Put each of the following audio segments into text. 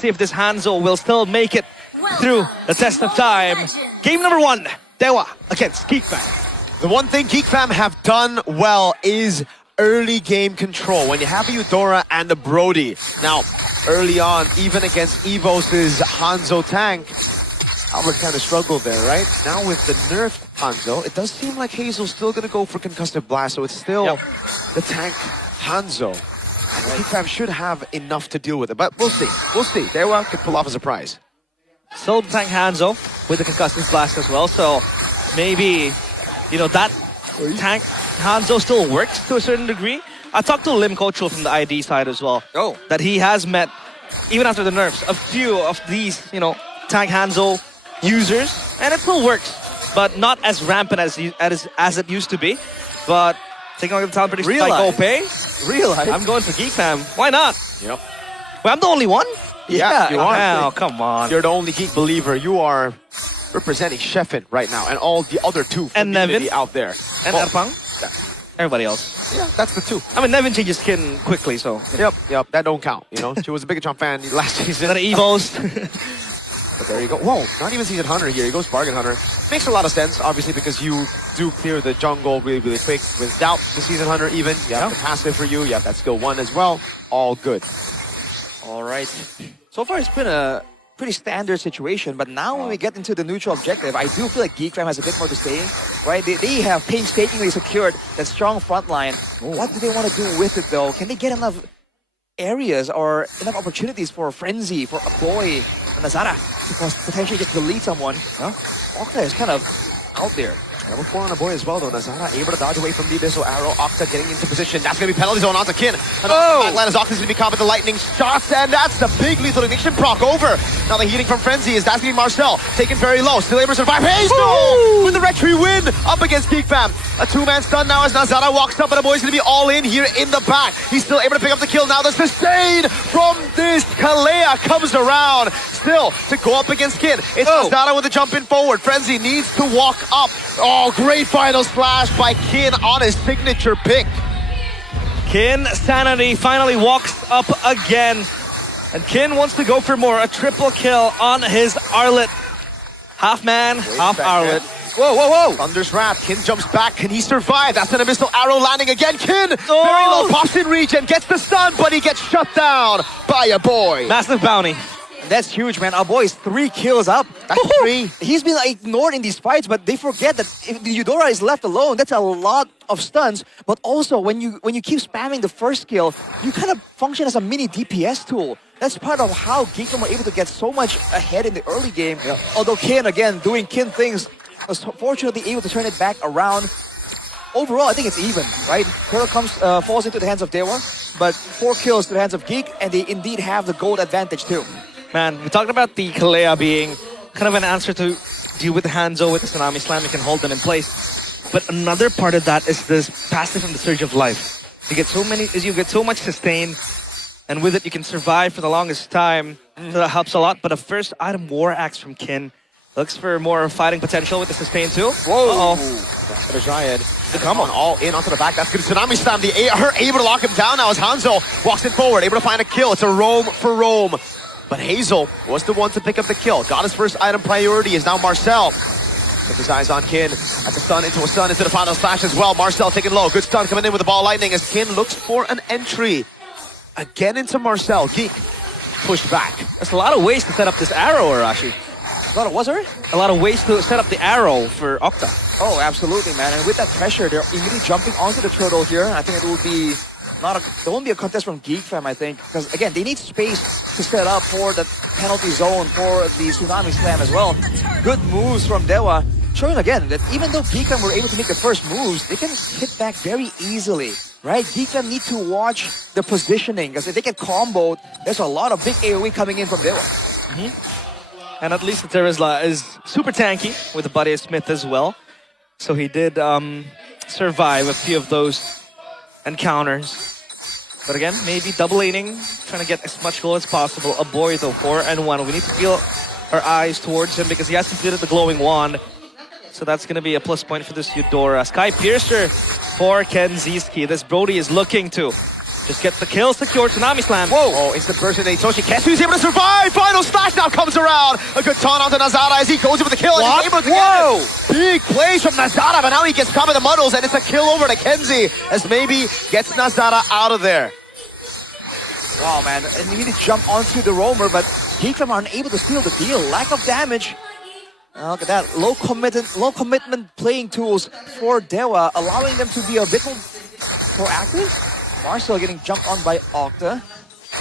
See if this Hanzo will still make it through the test of time. Game number 1, Dewa against Geek Fam. The one thing Geek Fam have done well is early game control. When you have a Eudora and a Brody. Now, early on, even against Evos' Hanzo tank, Albert kind of struggled there, right? Now with the nerf Hanzo, it does seem like Hazel's still going to go for Concussive Blast, so it's still the tank Hanzo. And Geek Fam should have enough to deal with it, but we'll see. We'll see. Dewa could pull off a surprise. Still tank Hanzo with the Concussive Blast as well, so maybe, you know, that tank Hanzo still works to a certain degree. I talked to Lim Kochul from the ID side as well. Oh. That he has met, even after the nerfs, a few of these, you know, tank Hanzo users, and it still works, but not as rampant as it used to be. But taking on the talent prediction by GoPay, I'm going for Geek Fam. Why not? Yep. Well, I'm the only one? Yeah, you are. Oh, come on. You're the only Geek believer. You are representing Sheffin right now, and all the other two and Nevin out there. And Erpang. Everybody else. Yeah, that's the two. I mean, Nevin changes skin quickly, so. Yep, that don't count. You know, she was a Big Chomp fan last season. Then Evos. But there you go. Whoa, not even Season Hunter here. He goes Bargain Hunter. Makes a lot of sense, obviously, because you do clear the jungle really, really quick. Without the Season Hunter even, you have the passive for you. You have that skill 1 as well. All good. All right. So far, it's been a pretty standard situation, but now when we get into the neutral objective, I do feel like Geek Fam has a bit more to say, right? They have painstakingly secured that strong front line. What do they want to do with it, though? Can they get enough areas or enough opportunities for Frenzy, for Aboy, and Nazara to potentially get to lead someone? Octa is kind of out there. Level 4 on a boy as well, though. Nazara able to dodge away from the Abyssal Arrow. Octa getting into position. That's going to be penalty zone onto Kin. And backline as Octa's going to be caught with the lightning shots, and that's the big lethal ignition proc over. Now the healing from Frenzy is that's going to be Marcel. Taken very low. Still able to survive. Hazel with the retry win up against Geek Fam. A 2-man stun now as Nazara walks up, but a boy's going to be all in here in the back. He's still able to pick up the kill. Now the sustain from this Kalea comes around. Still to go up against Kin. It's Nazara with the jump in forward. Frenzy needs to walk up. Oh, great final splash by Kin on his signature pick. Kin Sanity finally walks up again. And Kin wants to go for more. A triple kill on his Arlet. Half man, half Arlet. Whoa. Thunder's Wrap. Kin jumps back. Can he survive? That's an Abyssal Arrow landing again. Kin, very low, pops in regen, gets the stun, but he gets shut down by a boy. Massive bounty. That's huge, man. Our boy is 3 kills up. That's 3. He's been ignored in these fights, but they forget that if the Eudora is left alone, that's a lot of stuns. But also, when you keep spamming the first skill, you kind of function as a mini DPS tool. That's part of how Geek Fam were able to get so much ahead in the early game. Although Kin, again, doing Kin things, was fortunately able to turn it back around. Overall, I think it's even, right? Turtle falls into the hands of Dewa, but 4 kills to the hands of Geek, and they indeed have the gold advantage too. Man, we talked about the Kalea being kind of an answer to deal with the Hanzo with the Tsunami Slam. You can hold them in place. But another part of that is this passive from the Surge of Life. You get so much sustain, and with it you can survive for the longest time. So that helps a lot. But a first item War Axe from Kin looks for more fighting potential with the sustain too. Whoa! That's for the Giant. Come on, all in onto the back. That's good. Tsunami Slam. Her able to lock him down now as Hanzo walks in forward, able to find a kill. It's a roam for roam. But Hazel was the one to pick up the kill. Got his first item priority is now Marcel. With his eyes on Kin. That's a stun into the final slash as well. Marcel taking low. Good stun coming in with the ball lightning as Kin looks for an entry. Again into Marcel. Geek pushed back. There's a lot of ways to set up this arrow, Arashi. A lot of ways to set up the arrow for Octa. Oh, absolutely, man. And with that pressure, they're immediately jumping onto the turtle here. I think it will be there won't be a contest from Geek Fam, I think, because again, they need space to set up for the penalty zone for the Tsunami Slam as well. Good moves from Dewa, showing again that even though Geek Fam were able to make the first moves, they can hit back very easily, right? Geek Fam need to watch the positioning, because if they get comboed, there's a lot of big AoE coming in from Dewa. And at least the Terizla is super tanky with the Buddy Smith as well. So he did survive a few of those encounters. But again, maybe double laning, trying to get as much gold as possible. A boy though, 4-1. We need to feel our eyes towards him because he has completed the glowing wand. So that's going to be a plus point for this Eudora. Sky Piercer for Ken Ziski. This Brody is looking to Just get the kill secured. Tsunami Slam. Whoa! Oh, instant burst in Itoshi. Kesu's able to survive! Final smash now comes around! A good taunt onto Nazara as he goes in with the kill and he's able to get it! Big plays from Nazara, but now he gets caught in the muddles and it's a kill over to Kenzie as maybe gets Nazara out of there. Wow, man. And you need to jump onto the roamer, but Geek are unable to steal the deal. Lack of damage. Look at that. Low commitment playing tools for Dewa, allowing them to be a bit more proactive. Marcel getting jumped on by Octa.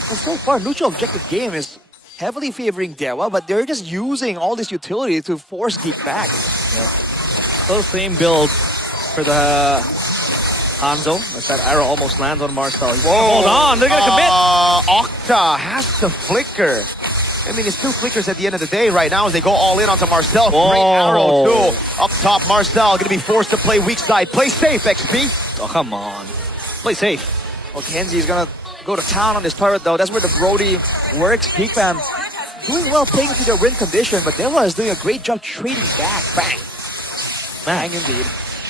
And so far, neutral objective game is heavily favoring Dewa, but they're just using all this utility to force Geek back. Yep. Still same build for the Hanzo. As that arrow almost lands on Marcel. Hold on, they're gonna commit. Octa has to flicker. I mean, it's two flickers at the end of the day right now as they go all in onto Marcel. Great arrow too. Up top, Marcel gonna be forced to play weak side. Play safe, XP. Oh, come on. Play safe. Well, Kenzie is gonna go to town on this turret though. That's where the Brody works. Geek fam doing well playing into their win condition, but Dewa is doing a great job trading back. Bang! Bang indeed.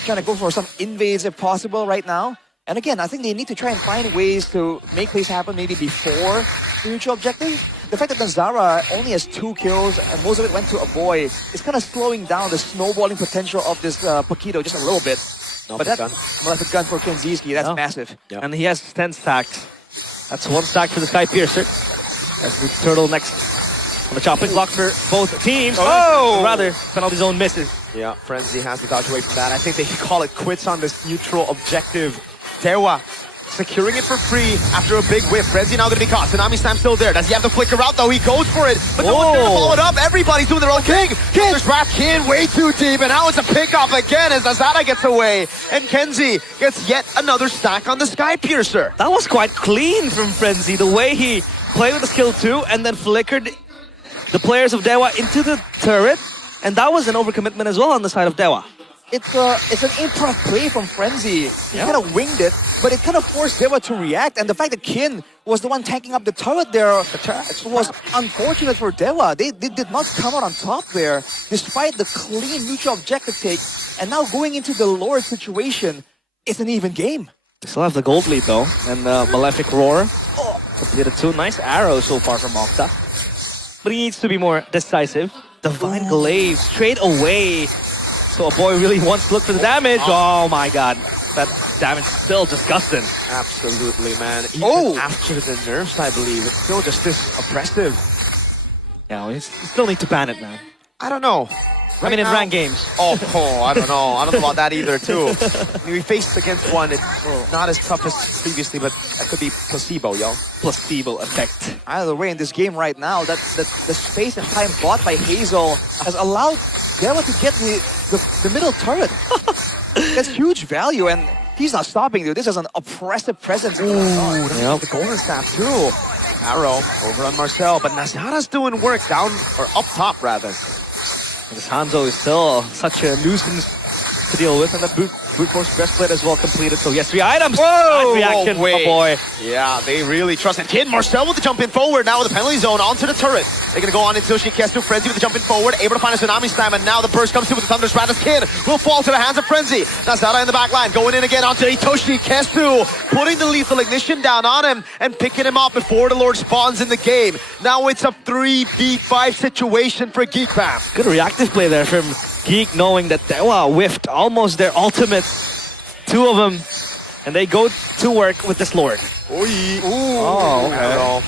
Trying to go for some invades if possible right now. And again, I think they need to try and find ways to make plays happen maybe before the neutral objective. The fact that Nazara only has 2 kills and most of it went to a boy is kind of slowing down the snowballing potential of this Paquito just a little bit. But that malefic gun for Kenziski, that's massive. Yep. And he has 10 stacks. That's 1 stack for the Sky Piercer. As the turtle next on the chopping block for both teams. Oh! Rather, penalty zone misses. Yeah, Frenzy has to dodge away from that. I think they can call it quits on this neutral objective. Dewa securing it for free after a big whip. Frenzy now going to be caught. Tsunami Slam still there. Does he have to flicker out though? He goes for it, but no one's there to follow it up. Everybody's doing their own thing. There's Wrath Kin way too deep, and now it's a pickoff again as Nazara gets away. And Kenzie gets yet another stack on the Sky Piercer. That was quite clean from Frenzy. The way he played with the skill 2 and then flickered the players of Dewa into the turret. And that was an overcommitment as well on the side of Dewa. It's an improv play from Frenzy. He kind of winged it, but it kind of forced Dewa to react. And the fact that Kin was the one tanking up the turret there was unfortunate for Dewa. They did not come out on top there, despite the clean neutral objective take. And now going into the Lord situation, it's an even game. They still have the gold lead though, and Malefic Roar. Completed 2 nice arrows so far from Octa. But he needs to be more decisive. Divine Glaive straight away. So a boy really wants to look for the damage. Oh my god. That damage is still disgusting. Absolutely, man. Even after the nerfs, I believe, it's still just this oppressive. Yeah, we still need to ban it, man. I don't know. I mean, in ranked games. I don't know. I don't know about that either, too. I mean, we faced against one. It's not as tough as previously, but that could be placebo, yo. Placebo effect. Either way, in this game right now, the space and time bought by Hazel has allowed Dewa to get the middle turret. That's huge value, and he's not stopping, dude. This is an oppressive presence. The golden staff, too. Arrow over on Marcel, but Nazara's doing work down, or up top, rather. This Hanzo is still such a nuisance to deal with, and the brute force breastplate as well completed. So yes, 3 items. Nice reaction, oh boy. Yeah, they really trust it. Kid Marcel with the jump in forward now with the penalty zone onto the turret. They're gonna go on into Shikestu. Frenzy with the jump in forward, able to find a Tsunami Slam, and now the burst comes through with the Thunder Stratus. Kid will fall to the hands of Frenzy. Nazara in the back line, going in again onto Itoshi Kestu, putting the lethal ignition down on him and picking him up before the Lord spawns in the game. Now it's a 3v5 situation for Geek fam. Good reactive play there from Geek, knowing that Dewa whiffed almost their ultimate. 2 of them, and they go to work with this Lord. Okay.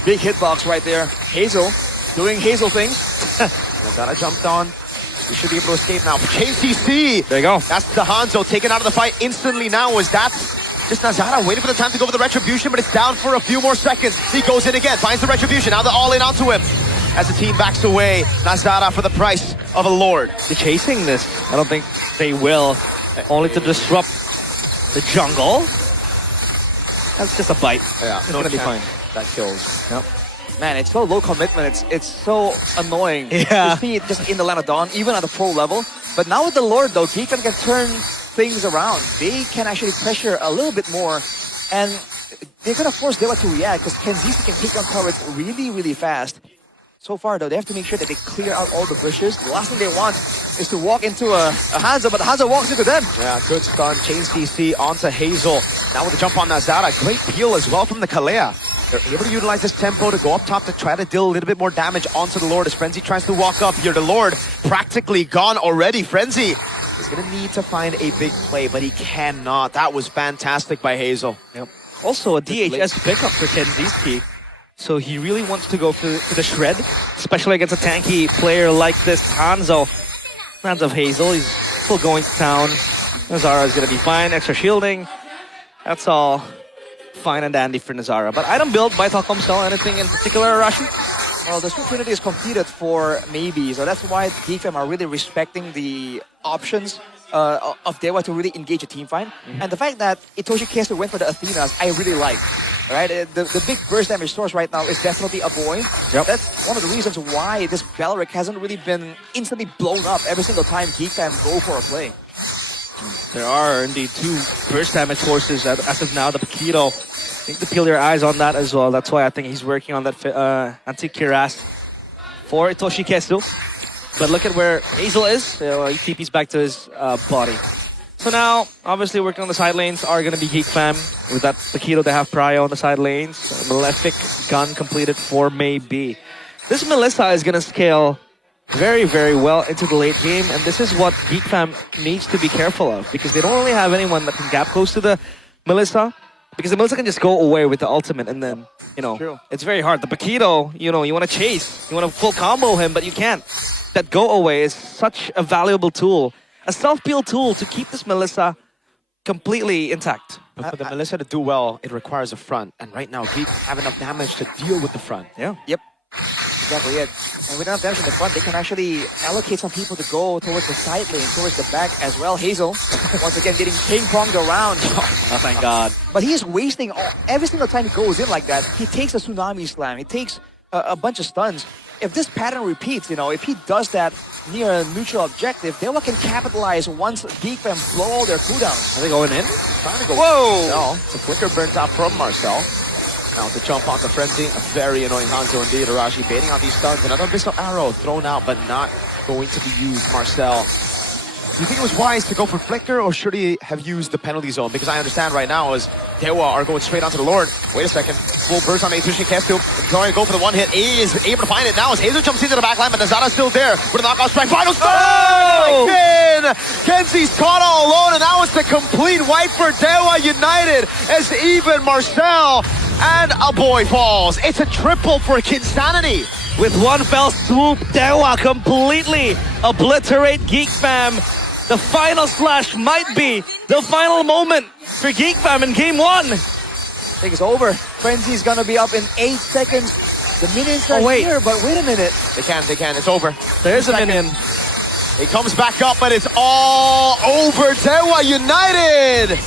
Big hitbox right there. Hazel doing Hazel things. Nazara jumped on. We should be able to escape now. KCC. There you go. That's the Hanzo taken out of the fight instantly now. Is that just Nazara waiting for the time to go for the Retribution, but it's down for a few more seconds. He goes in again, finds the Retribution. Now they're all in onto him. As the team backs away, Nazara for the price of a Lord. They're chasing this. I don't think they will. Only to disrupt the jungle. That's just a bite. Yeah, it's gonna be fine. That kills. Yep. Man, it's so low commitment. It's so annoying to see it just in the Land of Dawn, even at the pro level. But now with the Lord, though, Geek can turn things around. They can actually pressure a little bit more, and they're gonna force Dewa to react because Kenziski can take down turrets really, really fast. So far, though, they have to make sure that they clear out all the bushes. The last thing they want is to walk into a Hanzo, but Hanzo walks into them. Yeah, good stun. Chain CC onto Hazel. Now with the jump on Nazara. Great peel as well from the Kalea. They're able to utilize this tempo to go up top to try to deal a little bit more damage onto the Lord as Frenzy tries to walk up here. The Lord practically gone already. Frenzy is going to need to find a big play, but he cannot. That was fantastic by Hazel. Yep. Also a DHS pickup for Kenziski. So he really wants to go for the shred, especially against a tanky player like this Hanzo. Hands of Hazel, he's still going to town. Nazara is going to be fine, extra shielding. That's all fine and dandy for Nazara. But item build by Telkomsel, anything in particular, Arashi? Well, the Swift Trinity is completed for maybe, so that's why Geek are really respecting the options of Dewa to really engage a team fight. And the fact that Itoshi Kesu went for the Athenas, I really like. Right? The big burst damage source right now is definitely a boy. Yep. That's one of the reasons why this Balric hasn't really been instantly blown up every single time Geek Fam go for a play. There are indeed 2 burst damage sources as of now. The Paquito, need to peel your eyes on that as well. That's why I think he's working on that anti-Kiras for Itoshi Kesu. But look at where Hazel is. He TP's back to his body. So now, obviously working on the side lanes are going to be Geek Fam. With that Paquito, they have Prio on the side lanes. Malefic gun completed for maybe. This Melissa is going to scale very, very well into the late game. And this is what Geek Fam needs to be careful of. Because they don't really have anyone that can gap close to the Melissa. Because the Melissa can just go away with the ultimate and then, it's very hard. The Paquito, you want to chase. You want to full combo him, but you can't. That go away is such a valuable tool. A self-peel tool to keep this Melissa completely intact. But for the Melissa to do well, it requires a front. And right now, Geek have enough damage to deal with the front. Yeah. Yep. Exactly it. And with enough damage in the front, they can actually allocate some people to go towards the side lane, towards the back as well. Hazel, once again, getting ping-ponged around. Oh, thank God. But he is wasting every single time he goes in like that. He takes a tsunami slam. He takes a bunch of stuns. If this pattern repeats, if he does that near a neutral objective, Dewa can capitalize once Geek Fam blow all their cooldowns. Are they going in? He's trying to go. Whoa! Marcel. The flicker burns out from Marcel. Now to jump onto Frenzy. A very annoying Hanzo indeed. Arashi baiting out these stuns. Another Abyssal Arrow thrown out, but not going to be used. Marcel. Do you think it was wise to go for Flicker, or should he have used the penalty zone? Because I understand right now is Dewa are going straight onto the Lord. Wait a second. Full burst on Itoshi Kesu. Trying to go for the one hit. He is able to find it now as Hazel jumps into the back line, but Nazara's still there with a knockout strike. Final strike! Oh! Kenzie's caught all alone, and now it's the complete wipe for Dewa United as even Marcel and a boy falls. It's a triple for Kinsanity. With one fell swoop, Dewa completely obliterate Geek Fam. The final slash might be the final moment for Geek Fam in game 1. I think it's over. Frenzy's gonna be up in 8 seconds. The minions are here, but wait a minute. They can. It's over. There's a minion. He comes back up, but it's all over. Dewa United.